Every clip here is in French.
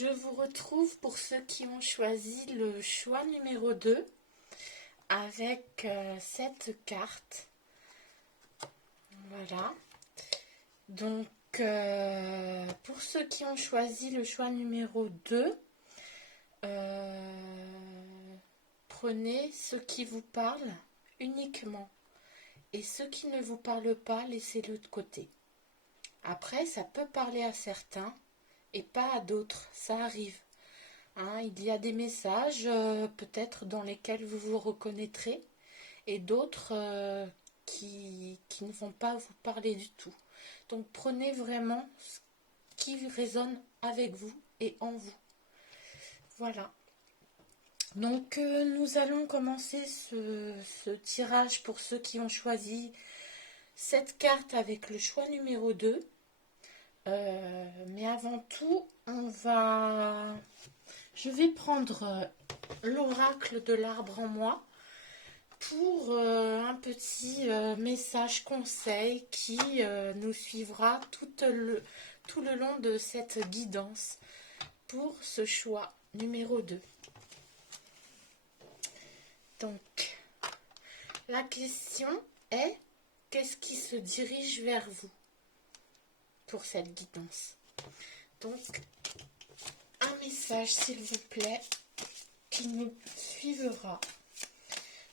je vous retrouve pour ceux qui ont choisi le choix numéro 2 avec cette carte. Voilà. Donc, pour ceux qui ont choisi le choix numéro 2, prenez ce qui vous parle uniquement. Et ce qui ne vous parle pas, laissez-le de côté. Après, ça peut parler à certains et pas à d'autres. Ça arrive. Hein, il y a des messages peut-être dans lesquels vous vous reconnaîtrez et d'autres qui ne vont pas vous parler du tout. Donc prenez vraiment ce qui résonne avec vous et en vous. Voilà. Donc nous allons commencer ce tirage pour ceux qui ont choisi cette carte avec le choix numéro 2. Mais avant tout, je vais prendre l'oracle de l'arbre en moi pour un petit message conseil qui nous suivra tout le long de cette guidance pour ce choix numéro 2. Donc, la question est, qu'est-ce qui se dirige vers vous pour cette guidance? Donc, un message, s'il vous plaît, qui nous suivra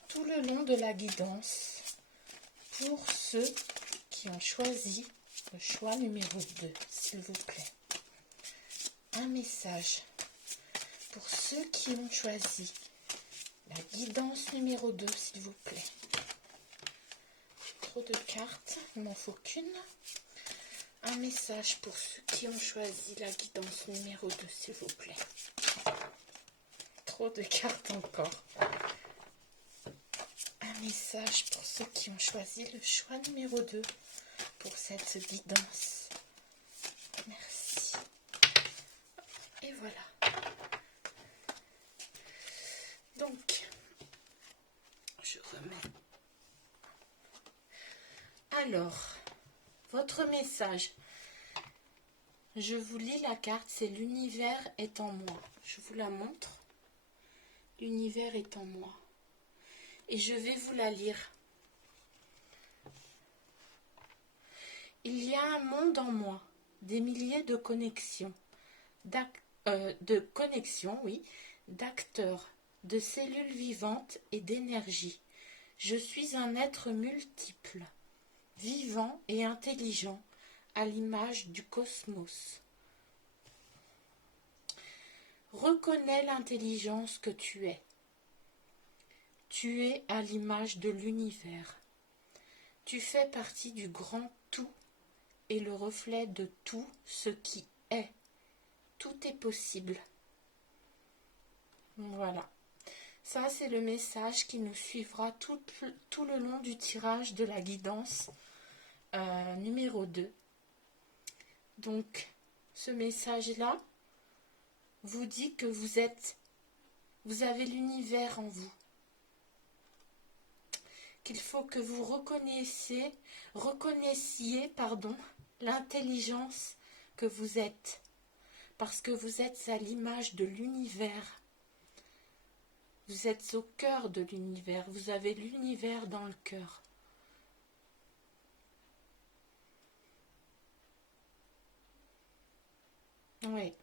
tout le long de la guidance pour ceux qui ont choisi le choix numéro 2, s'il vous plaît. Un message pour ceux qui ont choisi la guidance numéro 2, s'il vous plaît. Trop de cartes, il m'en faut qu'une. Un message pour ceux qui ont choisi la guidance numéro 2, s'il vous plaît. Trop de cartes encore. Un message pour ceux qui ont choisi le choix numéro 2 pour cette guidance. Merci. Et voilà. Donc, je remets. Alors, votre message. Je vous lis la carte, c'est l'univers est en moi. Je vous la montre. L'univers est en moi. Et je vais vous la lire. Il y a un monde en moi, des milliers de connexions, d'acteurs, de cellules vivantes et d'énergie. Je suis un être multiple, vivant et intelligent, à l'image du cosmos. Reconnais l'intelligence que tu es. Tu es à l'image de l'univers. Tu fais partie du grand tout et le reflet de tout ce qui est. Tout est possible. Voilà. Ça, c'est le message qui nous suivra tout le long du tirage de la guidance numéro 2. Donc, ce message-là vous dit que vous avez l'univers en vous. Qu'il faut que vous reconnaissiez, l'intelligence que vous êtes. Parce que vous êtes à l'image de l'univers. Vous êtes au cœur de l'univers. Vous avez l'univers dans le cœur. Oui.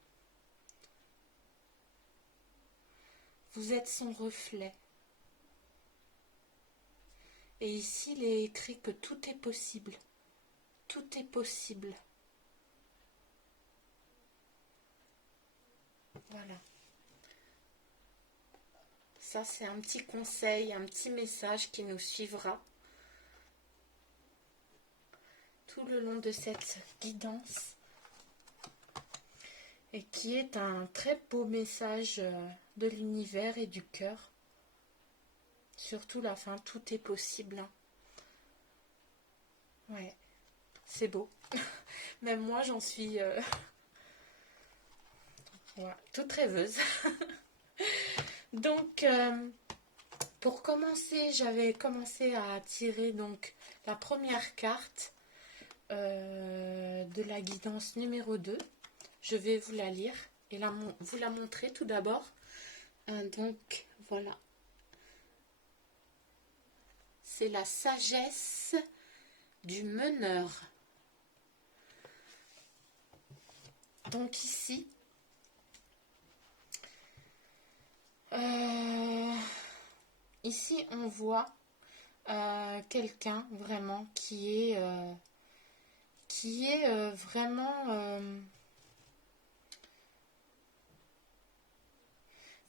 Vous êtes son reflet. Et ici, il est écrit que tout est possible. Tout est possible. Voilà. Ça, c'est un petit conseil, un petit message qui nous suivra tout le long de cette guidance et qui est un très beau message de l'univers et du cœur. Surtout la fin, tout est possible. Hein. Ouais, c'est beau. Même moi, j'en suis ouais, toute rêveuse. Donc, pour commencer, j'avais commencé à tirer donc la première carte de la guidance numéro 2. Je vais vous la lire et vous la montrer tout d'abord. Donc, voilà. C'est la sagesse du meneur. Donc ici, ici on voit quelqu'un vraiment qui est vraiment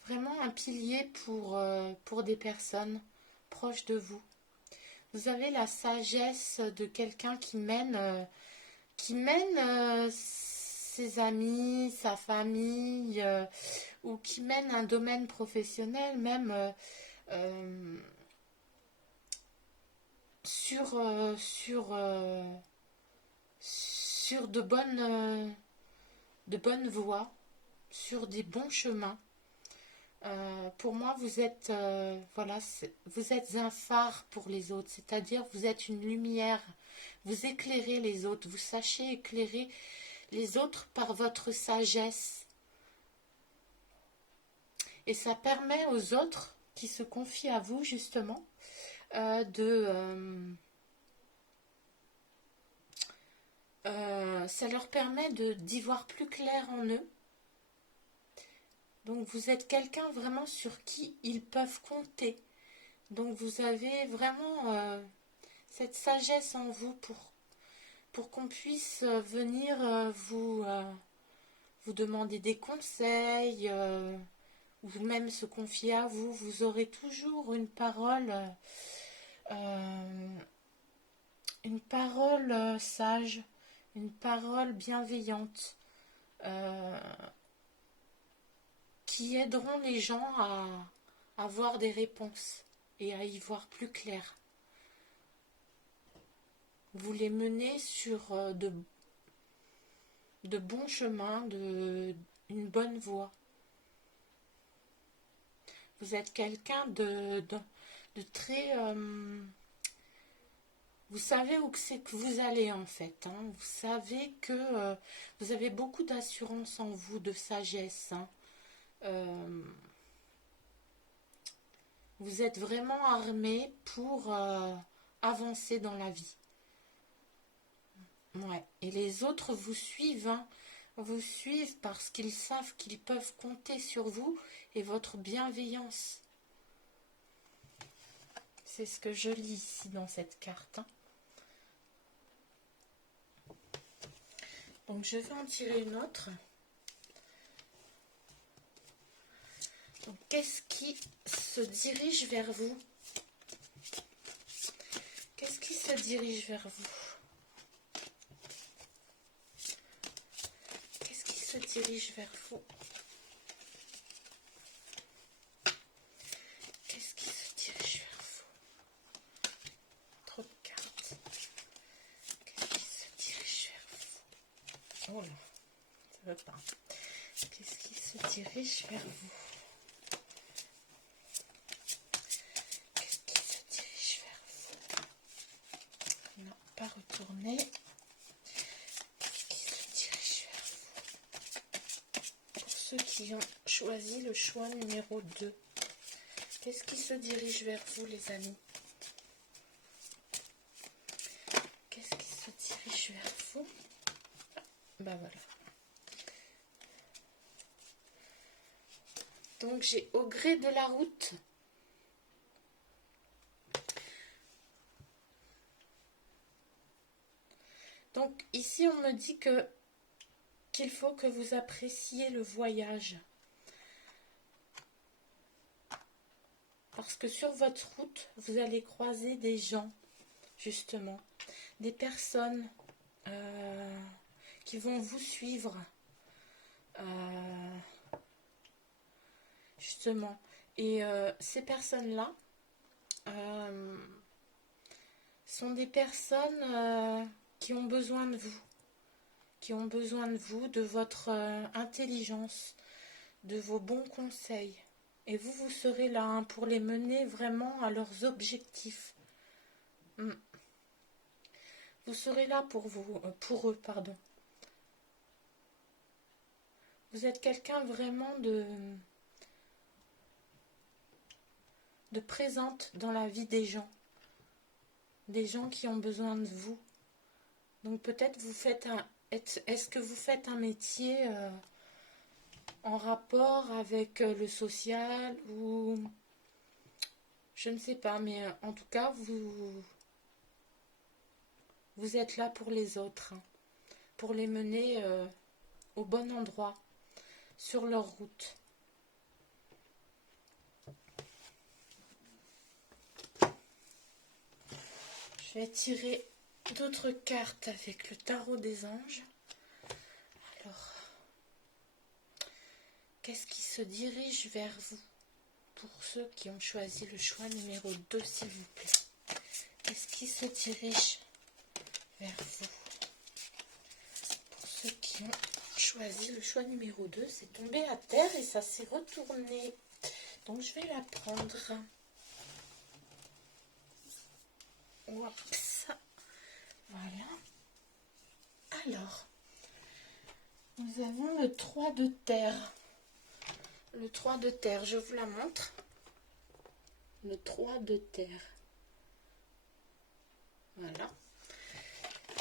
vraiment un pilier pour des personnes proches de vous. Vous avez la sagesse de quelqu'un qui mène ses amis, sa famille, ou qui mène un domaine professionnel, même sur de bonnes voies, sur des bons chemins. Pour moi, vous êtes, voilà, vous êtes un phare pour les autres, c'est-à-dire vous êtes une lumière, vous éclairez les autres, vous sachez éclairer les autres par votre sagesse. Et ça permet aux autres qui se confient à vous, justement, ça leur permet d'y voir plus clair en eux. Donc vous êtes quelqu'un vraiment sur qui ils peuvent compter. Donc vous avez vraiment cette sagesse en vous pour qu'on puisse venir vous demander des conseils ou même se confier à vous. Vous aurez toujours une parole sage, une parole bienveillante qui aideront les gens à avoir des réponses et à y voir plus clair. Vous les menez sur de bons chemins, une bonne voie. Vous êtes quelqu'un de très... vous savez où c'est que vous allez en fait. Hein. Vous savez que vous avez beaucoup d'assurance en vous, de sagesse. Hein. Vous êtes vraiment armé pour avancer dans la vie. Ouais. Et les autres vous suivent. Hein. Vous suivent parce qu'ils savent qu'ils peuvent compter sur vous et votre bienveillance. C'est ce que je lis ici dans cette carte. Hein. Donc je vais en tirer une autre. Donc qu'est-ce qui se dirige vers vous? Qu'est-ce qui se dirige vers vous? Qu'est-ce qui se dirige vers vous? Qu'est-ce qui se dirige vers vous? Trop de cartes. Qu'est-ce qui se dirige vers vous? Oh là, ça ne veut pas. Qu'est-ce qui se dirige vers vous? Qu'est-ce qui se dirige vers vous? Non, pas retourner. Qu'est-ce qui se dirige vers vous? Pour ceux qui ont choisi le choix numéro 2. Qu'est-ce qui se dirige vers vous, les amis? Qu'est-ce qui se dirige vers vous? Ben voilà. Donc j'ai au gré de la route. Donc ici on me dit qu'il faut que vous appréciez le voyage. Parce que sur votre route, vous allez croiser des gens, justement, des personnes qui vont vous suivre, justement. Et ces personnes-là sont des personnes qui ont besoin de vous, de votre intelligence, de vos bons conseils. Et vous serez là hein, pour les mener vraiment à leurs objectifs. Vous serez là pour eux, pardon. Vous êtes quelqu'un vraiment de présente dans la vie des gens qui ont besoin de vous. Donc peut-être vous faites est-ce que vous faites un métier en rapport avec le social ou je ne sais pas, mais en tout cas vous êtes là pour les autres, hein, pour les mener au bon endroit, sur leur route. Je vais tirer d'autres cartes avec le tarot des anges. Alors, qu'est-ce qui se dirige vers vous pour ceux qui ont choisi le choix numéro 2, s'il vous plaît? Qu'est-ce qui se dirige vers vous pour ceux qui ont choisi le choix numéro 2? C'est tombé à terre et ça s'est retourné. Donc, je vais la prendre. Oups. Voilà. Alors, nous avons le 3 de terre. Le 3 de terre, je vous la montre. Le 3 de terre. Voilà.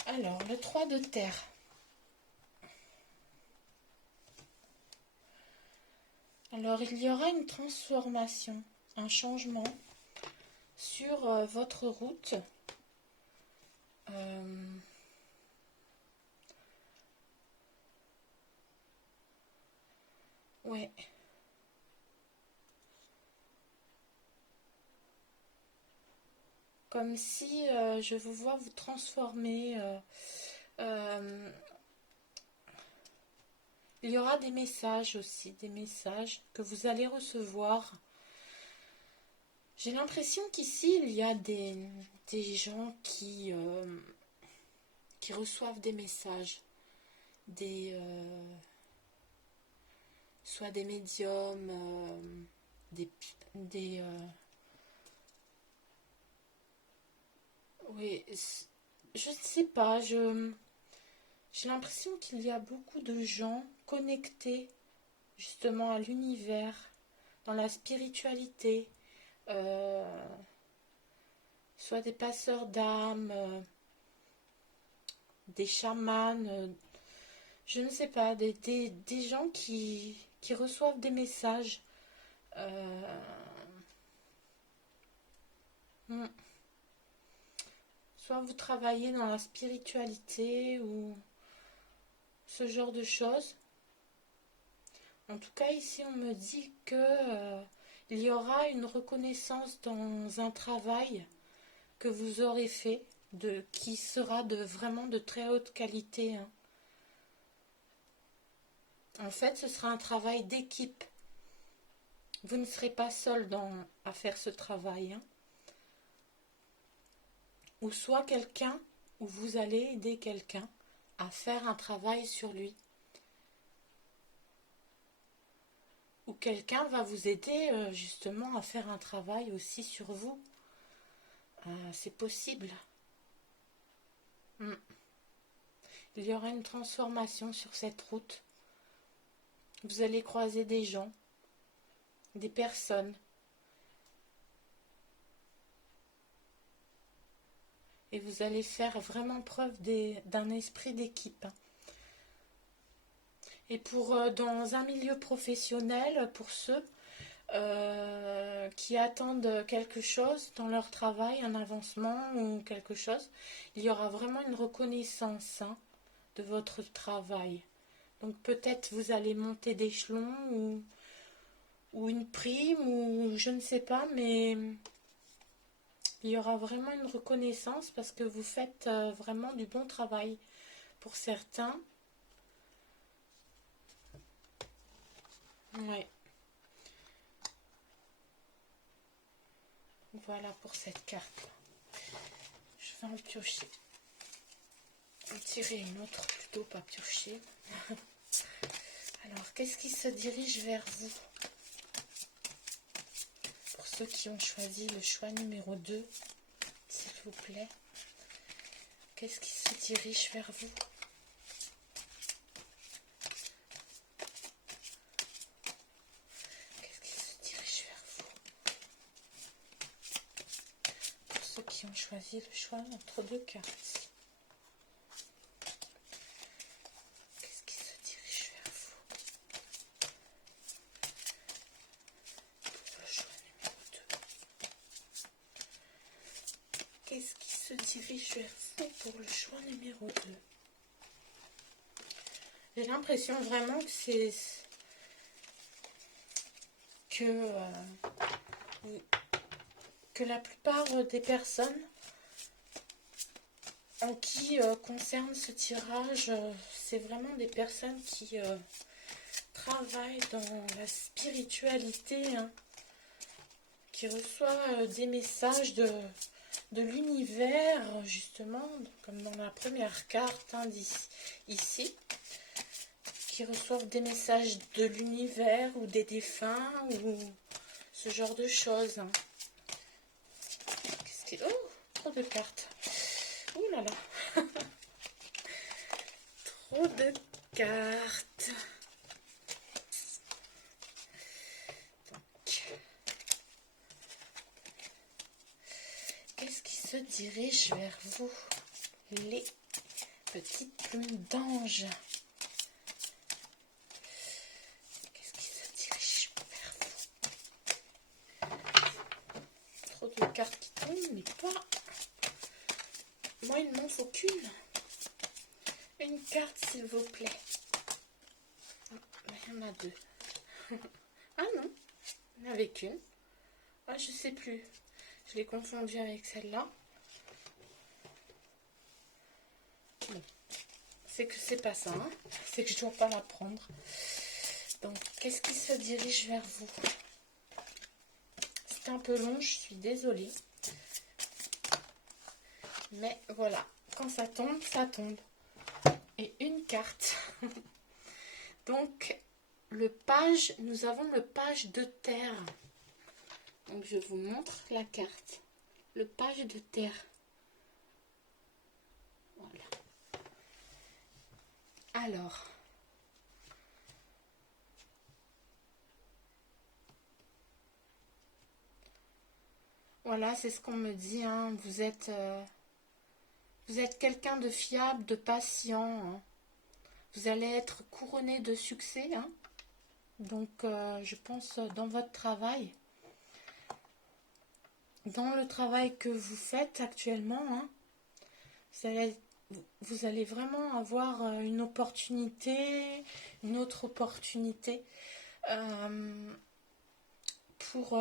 Alors, le 3 de terre. Alors, il y aura une transformation, un changement sur votre route. Ouais. Comme si je vous vois vous transformer. Il y aura des messages aussi, des messages que vous allez recevoir. J'ai l'impression qu'ici, il y a des gens qui reçoivent des messages, soit des médiums, oui, je ne sais pas, j'ai l'impression qu'il y a beaucoup de gens connectés justement à l'univers, dans la spiritualité, soit des passeurs d'âme, des chamans, je ne sais pas, des gens qui reçoivent des messages. Hmm. Soit vous travaillez dans la spiritualité ou ce genre de choses. En tout cas, ici, on me dit que il y aura une reconnaissance dans un travail que vous aurez fait, qui sera vraiment de très haute qualité, hein. En fait, ce sera un travail d'équipe. Vous ne serez pas seul à faire ce travail, hein. Ou soit quelqu'un, ou vous allez aider quelqu'un à faire un travail sur lui. Ou quelqu'un va vous aider justement à faire un travail aussi sur vous. C'est possible. Il y aura une transformation sur cette route. Vous allez croiser des gens, des personnes. Et vous allez faire vraiment preuve d'un esprit d'équipe. Et dans un milieu professionnel, pour ceux qui attendent quelque chose dans leur travail, un avancement ou quelque chose, il y aura vraiment une reconnaissance, hein, de votre travail. Donc peut-être vous allez monter d'échelon ou une prime ou je ne sais pas, mais il y aura vraiment une reconnaissance parce que vous faites vraiment du bon travail pour certains. Ouais. Voilà pour cette carte. Je vais en piocher. En tirer une autre plutôt, pas piocher. Alors, qu'est-ce qui se dirige vers vous? Pour ceux qui ont choisi le choix numéro 2, s'il vous plaît. Qu'est-ce qui se dirige vers vous? On choisit le choix entre deux cartes. Qu'est-ce qui se dirige vers vous? Pour le choix numéro 2. Qu'est-ce qui se dirige vers vous pour le choix numéro 2? J'ai l'impression vraiment que c'est que la plupart des personnes en qui concerne ce tirage, c'est vraiment des personnes qui travaillent dans la spiritualité, hein, qui reçoivent des messages de l'univers, justement, comme dans la première carte, hein, ici, qui reçoivent des messages de l'univers ou des défunts ou ce genre de choses. Hein. Oh, trop de cartes. Ouh là là. Trop de cartes. Donc, qu'est-ce qui se dirige vers vous? Les petites plumes d'ange. Qu'est-ce qui se dirige vers vous? Trop de cartes qui tombent, mais pas. Moi, il ne m'en faut qu'une. Une carte, s'il vous plaît. Il y en a deux. Ah non, il n'y en avait qu'une. Ah, je sais plus. Je l'ai confondue avec celle-là. Bon. C'est que c'est pas ça. Hein. C'est que je ne dois pas la prendre. Donc, qu'est-ce qui se dirige vers vous? C'est un peu long, je suis désolée. Mais voilà, quand ça tombe, ça tombe. Et une carte. Donc, nous avons le page de terre. Donc, je vous montre la carte. Le page de terre. Voilà. Alors. Voilà, c'est ce qu'on me dit. Hein. Vous êtes quelqu'un de fiable, de patient. Hein. Vous allez être couronné de succès. Hein. Donc, je pense dans votre travail. Dans le travail que vous faites actuellement, hein, vous allez vraiment avoir une opportunité, une autre opportunité pour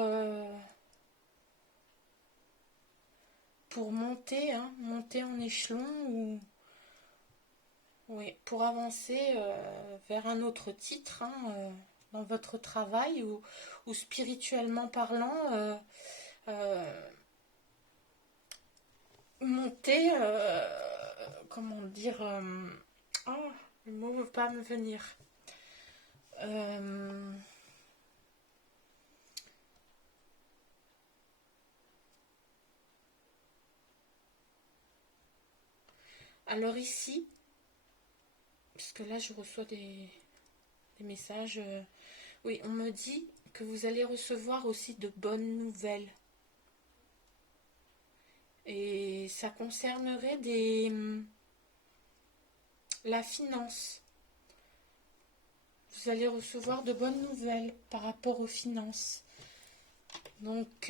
monter, hein, monter en échelon ou oui, pour avancer vers un autre titre hein, dans votre travail ou spirituellement parlant. Monter, comment dire, oh, le mot ne veut pas me venir. Alors ici, parce que là je reçois des messages, oui, on me dit que vous allez recevoir aussi de bonnes nouvelles. Et ça concernerait la finance. Vous allez recevoir de bonnes nouvelles par rapport aux finances. Donc,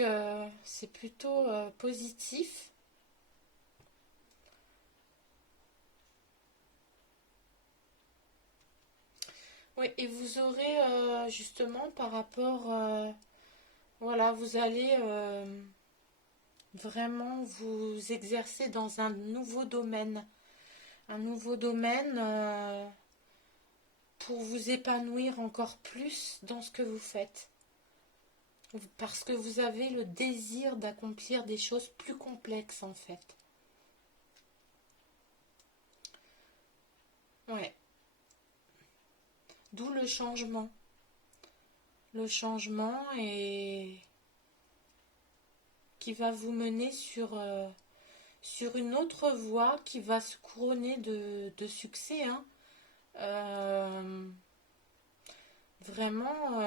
c'est plutôt positif. Oui, et vous aurez justement par rapport... voilà, vous allez vraiment vous exercer dans un nouveau domaine. Un nouveau domaine pour vous épanouir encore plus dans ce que vous faites. Parce que vous avez le désir d'accomplir des choses plus complexes en fait. Ouais. D'où le changement. Le changement est qui va vous mener sur une autre voie qui va se couronner de succès. Hein. Vraiment,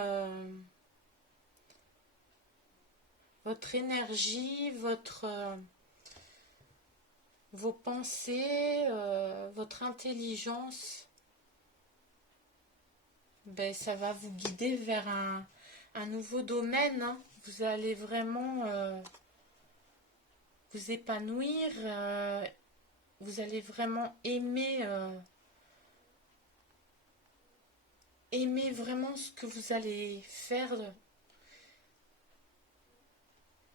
votre énergie, votre vos pensées, votre intelligence, ben, ça va vous guider vers un nouveau domaine, hein. Vous allez vraiment vous épanouir, vous allez vraiment aimer vraiment ce que vous allez faire.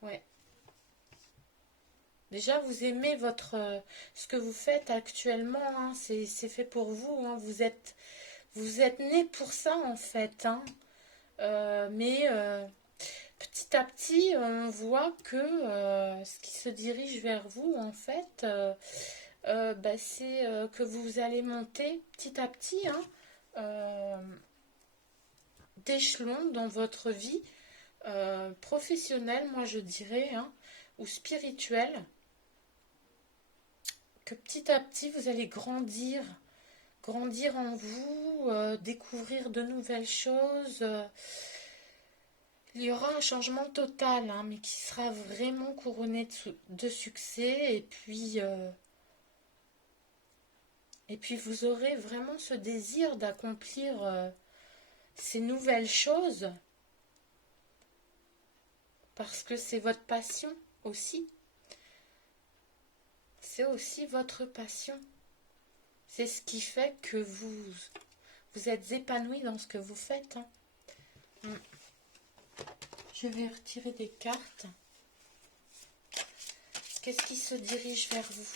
Ouais. Déjà, vous aimez ce que vous faites actuellement, hein. C'est fait pour vous, hein. Vous êtes né pour ça en fait, hein. Mais petit à petit, on voit que ce qui se dirige vers vous, en fait, bah, c'est que vous allez monter petit à petit, hein, euh, d'échelons dans votre vie professionnelle, moi je dirais, hein, ou spirituelle, que petit à petit vous allez grandir en vous, découvrir de nouvelles choses. Il y aura un changement total, hein, mais qui sera vraiment couronné de succès. Et puis vous aurez vraiment ce désir d'accomplir ces nouvelles choses parce que c'est votre passion aussi. C'est aussi votre passion. C'est ce qui fait que vous êtes épanoui dans ce que vous faites, hein. Je vais retirer des cartes. Qu'est-ce qui se dirige vers vous?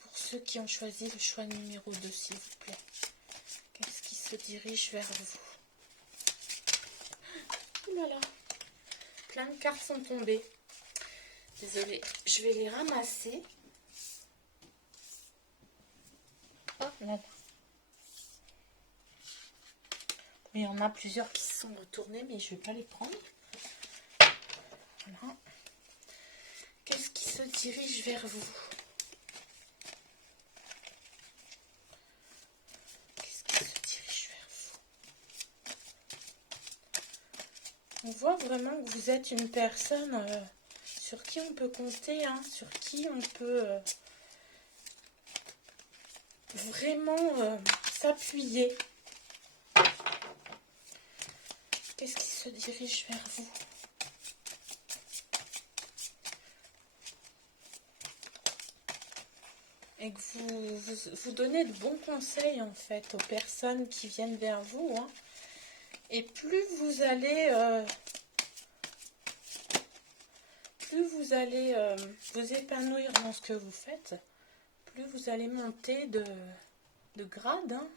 Pour ceux qui ont choisi le choix numéro 2, s'il vous plaît. Qu'est-ce qui se dirige vers vous? Ouh là là. Plein de cartes sont tombées. Désolée, je vais les ramasser. Oh là là. Mais il y en a plusieurs qui se sont retournées, mais je ne vais pas les prendre. Voilà. Qu'est-ce qui se dirige vers vous? Qu'est-ce qui se dirige vers vous? On voit vraiment que vous êtes une personne sur qui on peut compter, hein, sur qui on peut vraiment s'appuyer. Qu'est-ce qui se dirige vers vous? Et que vous donnez de bons conseils en fait aux personnes qui viennent vers vous, hein. Et plus vous allez vous épanouir dans ce que vous faites, plus vous allez monter de grade, hein,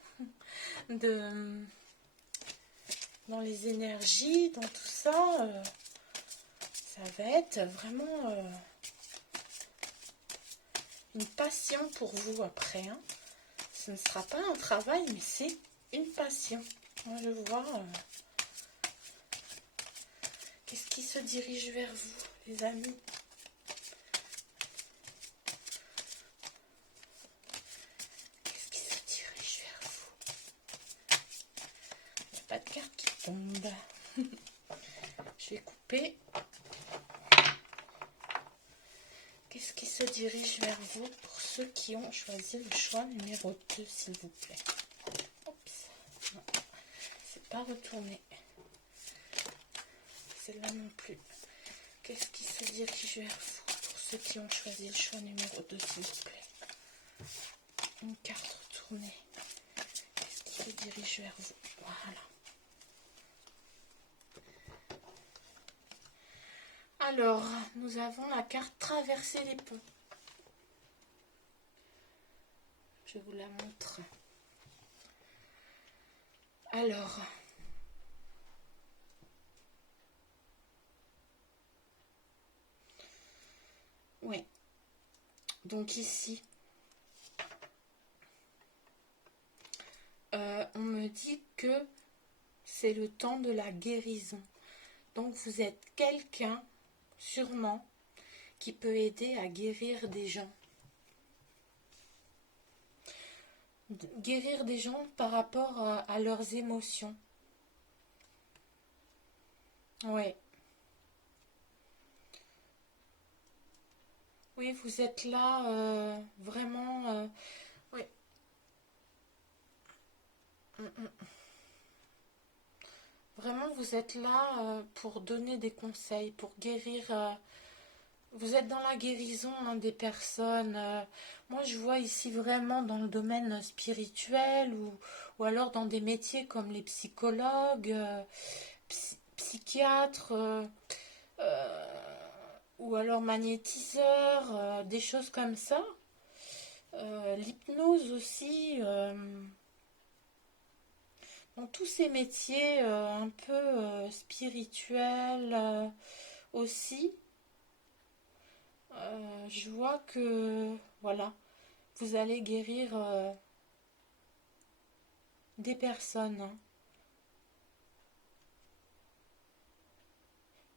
dans les énergies, dans tout ça. Ça va être vraiment une passion pour vous après, hein. Ce ne sera pas un travail, mais c'est une passion. Moi, je vois. Qu'est-ce qui se dirige vers vous, les amis? Qu'est-ce qui se dirige vers vous? Il n'y a pas de carte qui tombe. Je vais couper. Qu'est-ce qui se dirige vers vous pour ceux qui ont choisi le choix numéro 2, s'il vous plaît? Oups. Non, c'est pas retourné. Celle-là non plus. Qu'est-ce qui se dirige vers vous pour ceux qui ont choisi le choix numéro 2, s'il vous plaît? Une carte retournée. Qu'est-ce qui se dirige vers vous? Voilà. Alors, nous avons la carte traverser les ponts. Je vous la montre. Alors, oui. Donc ici, on me dit que c'est le temps de la guérison. Donc vous êtes quelqu'un, sûrement, qui peut aider à guérir des gens. Guérir des gens par rapport à leurs émotions. Ouais. Oui, vous êtes là vraiment. Oui. Mm, mm. Vraiment, vous êtes là pour donner des conseils, pour guérir. Vous êtes dans la guérison hein, des personnes. Moi, je vois ici vraiment dans le domaine spirituel ou alors dans des métiers comme les psychologues, psychiatres ou alors magnétiseurs, des choses comme ça. L'hypnose aussi. Dans tous ces métiers un peu spirituels aussi, je vois que voilà, vous allez guérir des personnes hein,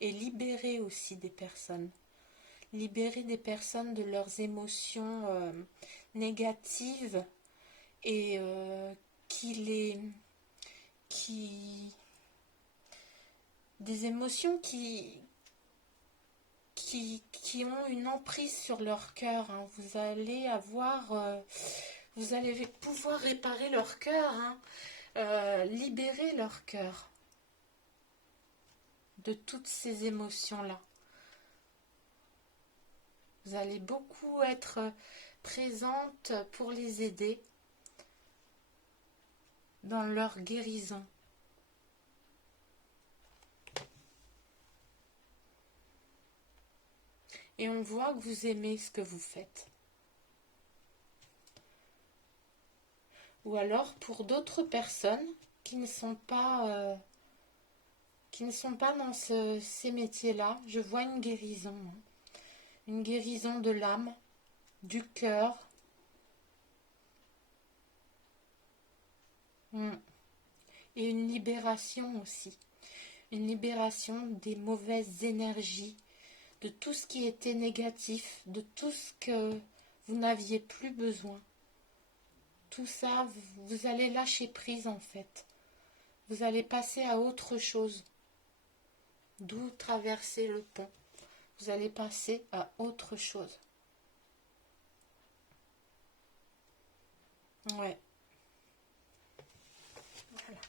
et libérer aussi des personnes. Libérer des personnes de leurs émotions négatives et qui les qui des émotions qui ont une emprise sur leur cœur. Hein. Vous allez pouvoir réparer leur cœur, hein, libérer leur cœur de toutes ces émotions-là. Vous allez beaucoup être présente pour les aider dans leur guérison. Et on voit que vous aimez ce que vous faites. Ou alors pour d'autres personnes qui ne sont pas dans ces métiers-là, je vois une guérison. Hein. Une guérison de l'âme, du cœur. Et une libération aussi. Une libération des mauvaises énergies, de tout ce qui était négatif, de tout ce que vous n'aviez plus besoin. Tout ça, vous allez lâcher prise en fait. Vous allez passer à autre chose. D'où traverser le pont. Vous allez passer à autre chose. Ouais. Voilà.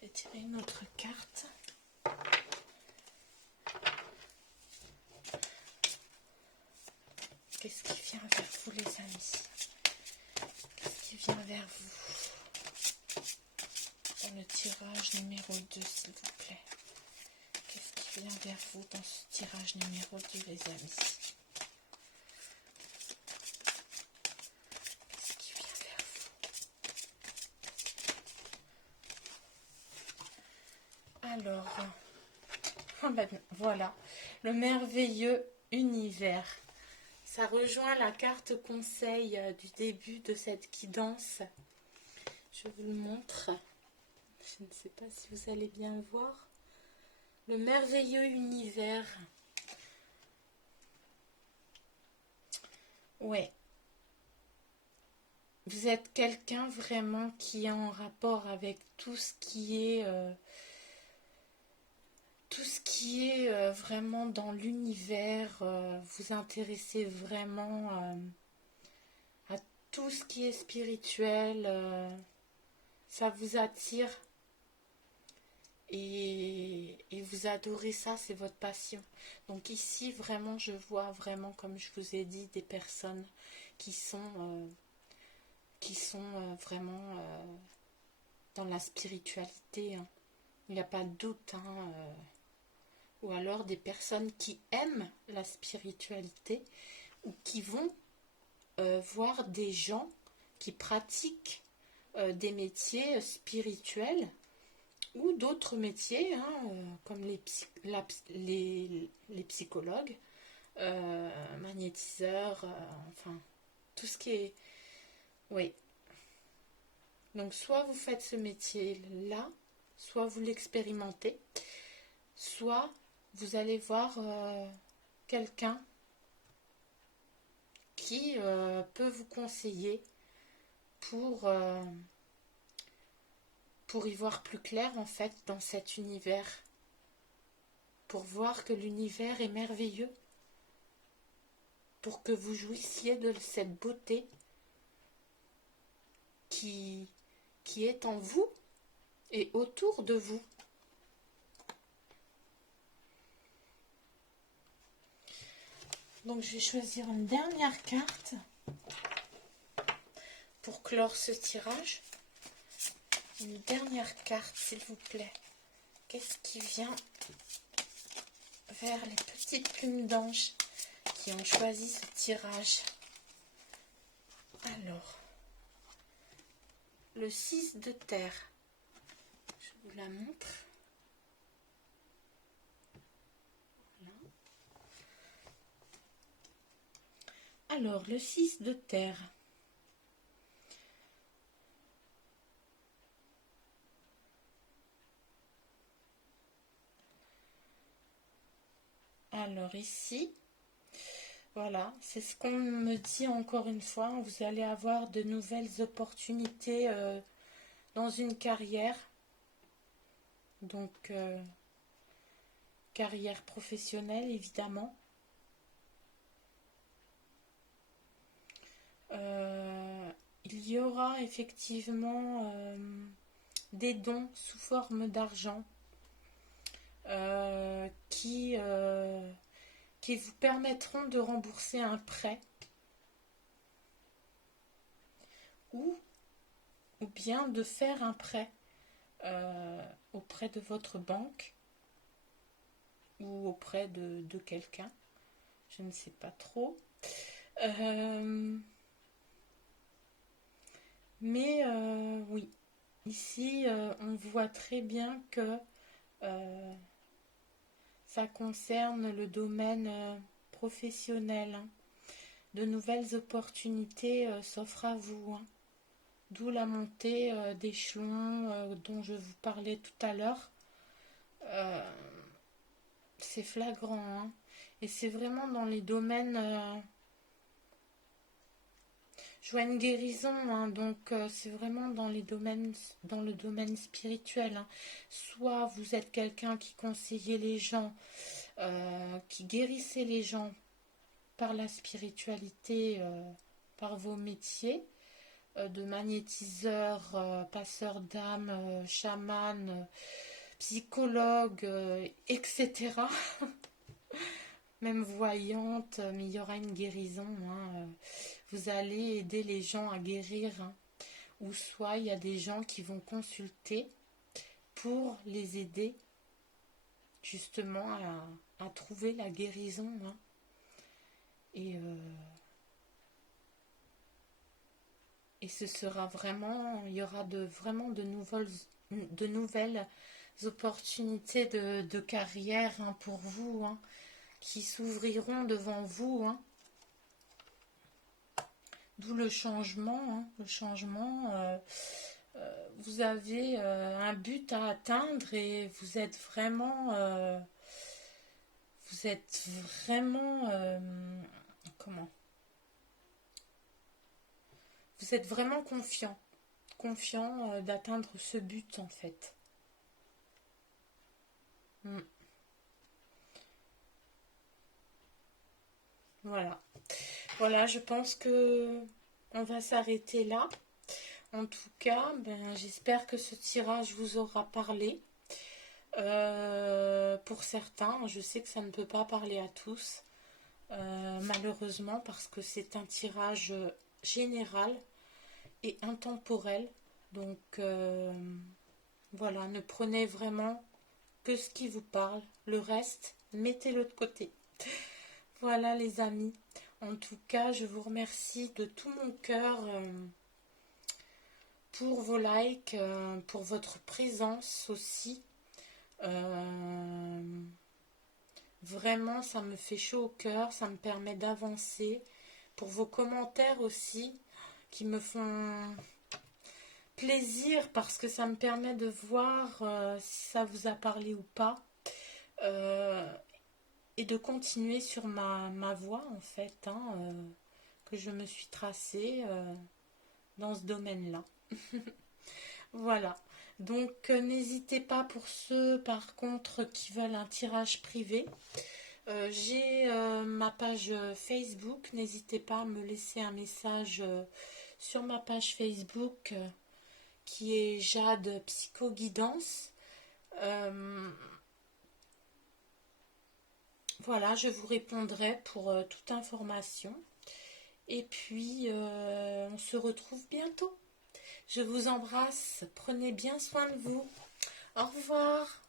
Je vais tirer une autre carte. Qu'est-ce qui vient vers vous les amis? Qu'est-ce qui vient vers vous? Dans le tirage numéro 2 s'il vous plaît. Qu'est-ce qui vient vers vous dans ce tirage numéro 2 les amis? Qu'est-ce qui vient vers vous? Alors, voilà, le merveilleux univers. Ça rejoint la carte conseil du début de cette guidance. Je vous le montre. Je ne sais pas si vous allez bien voir. Le merveilleux univers. Ouais. Vous êtes quelqu'un vraiment qui est en rapport avec tout ce qui est vraiment dans l'univers. Vous intéressez vraiment à tout ce qui est spirituel. Ça vous attire. Et vous adorez ça, c'est votre passion. Donc ici, vraiment, je vois vraiment, comme je vous ai dit, des personnes qui sont vraiment dans la spiritualité. Hein. Il n'y a pas de doute. Hein, ou alors des personnes qui aiment la spiritualité ou qui vont voir des gens qui pratiquent des métiers spirituels ou d'autres métiers hein, comme les psychologues, magnétiseurs, enfin tout ce qui est... Oui. Donc soit vous faites ce métier-là, soit vous l'expérimentez, soit vous allez voir quelqu'un qui peut vous conseiller pour y voir plus clair en fait dans cet univers, pour voir que l'univers est merveilleux, pour que vous jouissiez de cette beauté qui est en vous et autour de vous. Donc je vais choisir une dernière carte pour clore ce tirage. Une dernière carte, s'il vous plaît. Qu'est-ce qui vient vers les petites plumes d'ange qui ont choisi ce tirage? Alors, le 6 de terre. Je vous la montre. Voilà. Alors, le 6 de terre. Alors ici, voilà, c'est ce qu'on me dit encore une fois. Vous allez avoir de nouvelles opportunités dans une carrière. Donc, carrière professionnelle, évidemment. Il y aura effectivement des dons sous forme d'argent qui vous permettront de rembourser un prêt ou bien de faire un prêt auprès de votre banque ou auprès de quelqu'un. Je ne sais pas trop. Mais oui, ici on voit très bien que ça concerne le domaine professionnel. Hein. De nouvelles opportunités s'offrent à vous. Hein. D'où la montée d'échelon dont je vous parlais tout à l'heure. C'est flagrant. Hein. Et c'est vraiment dans les domaines... je vois une guérison, hein, donc c'est vraiment dans le domaine spirituel. Hein. Soit vous êtes quelqu'un qui conseillait les gens, qui guérissait les gens par la spiritualité, par vos métiers, de magnétiseur, passeur d'âme, chaman, psychologue, etc. Même voyante, mais il y aura une guérison. Hein, vous allez aider les gens à guérir. Hein, ou soit il y a des gens qui vont consulter pour les aider justement à trouver la guérison. Hein. Et ce sera vraiment, il y aura vraiment de nouvelles opportunités de carrière hein, pour vous, hein, qui s'ouvriront devant vous. Hein. D'où le changement. Hein. Le changement, vous avez un but à atteindre et vous êtes vraiment... comment? Vous êtes vraiment confiant d'atteindre ce but en fait. Voilà. Voilà, je pense que on va s'arrêter là. En tout cas, j'espère que ce tirage vous aura parlé. Pour certains, je sais que ça ne peut pas parler à tous, malheureusement, parce que c'est un tirage général et intemporel. Donc, voilà, ne prenez vraiment que ce qui vous parle. Le reste, mettez-le de côté. Voilà, les amis. En tout cas, je vous remercie de tout mon cœur pour vos likes, pour votre présence aussi. Vraiment, ça me fait chaud au cœur, ça me permet d'avancer. Pour vos commentaires aussi, qui me font plaisir parce que ça me permet de voir si ça vous a parlé ou pas. Et de continuer sur ma voie en fait, hein, que je me suis tracée dans ce domaine-là. Voilà. Donc n'hésitez pas pour ceux par contre qui veulent un tirage privé. J'ai ma page Facebook. N'hésitez pas à me laisser un message sur ma page Facebook qui est Jade Psychoguidance. Voilà, je vous répondrai pour toute information. Et puis, on se retrouve bientôt. Je vous embrasse. Prenez bien soin de vous. Au revoir.